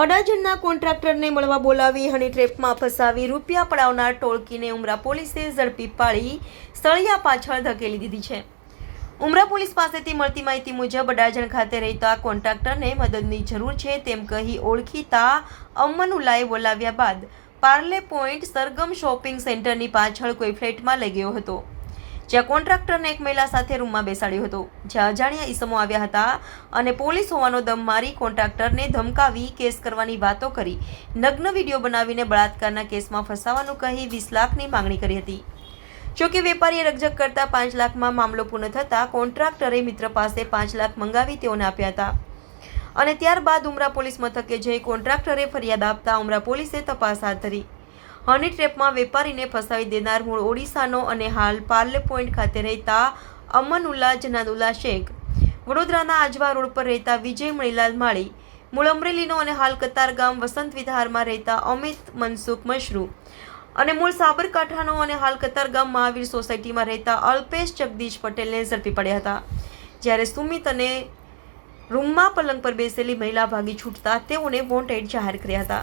અડાજણના કોન્ટ્રાક્ટરને મળવા બોલાવી હની ટ્રેપમાં ફસાવી રૂપિયા પડાવનાર ટોળકીને ઉમરા પોલીસે ઝડપી પાડી સળિયા પાછળ ધકેલી દીધી છે. ઉમરા પોલીસ પાસેથી મળતી માહિતી મુજબ અડાજણ ખાતે રહેતા કોન્ટ્રાક્ટરને મદદની જરૂર છે તેમ કહી ઓળખીતા અમનુલાએ બોલાવ્યા બાદ પાર્લે પોઈન્ટ સરગમ શોપિંગ સેન્ટરની પાછળ કોઈ ફ્લેટમાં લઈ ગયો હતો. જ્યાં કોન્ટ્રાક્ટરને એક મહિલા સાથે રૂમમાં બેસાડ્યો હતો. જ્યાં અજાણ્યા ઈસમો આવ્યા હતા અને પોલીસ હોવાનો દમ મારી કોન્ટ્રાક્ટરને ધમકાવી કેસ કરવાની વાતો કરી. નગ્ન વીડિયો બનાવીને બળાત્કારના કેસમાં ફસાવાનું કહી વીસ લાખની માંગણી કરી હતી. જોકે વેપારીએ રકઝક કરતા પાંચ લાખમાં મામલો પૂર્ણ થતાં કોન્ટ્રાક્ટરે મિત્ર પાસે પાંચ લાખ મંગાવી તેઓને આપ્યા હતા. અને ત્યારબાદ ઉમરા પોલીસ મથકે જઈ કોન્ટ્રાક્ટરે ફરિયાદ આપતા ઉમરા પોલીસે તપાસ હાથ ધરી. હની ટ્રેપમાં વેપારીને ફસાવી દેનાર મૂળ ઓડિશાનો અને હાલ પાર્લે પોઈન્ટ ખાતે રહેતા અમન ઉલ્લા જનાદુલ્લા શેખ. વડોદરાના આજવા રોડ પર રહેતા વિજય મણીલાલ માળી, મૂળ અમરેલીનો અને હાલ કતારગામ વસંત વિહારમાં રહેતા અમિત મનસુખ મશરૂ અને મૂળ સાબરકાંઠાનો અને હાલ કતાર ગામ મહાવીર સોસાયટીમાં રહેતા અલ્પેશ જગદીશ પટેલને ઝડપી પડ્યા હતા. જ્યારે સુમિત અને રૂમમાં પલંગ પર બેસેલી મહિલા ભાગી છૂટતા તેઓને વોન્ટેડ જાહેર કર્યા હતા.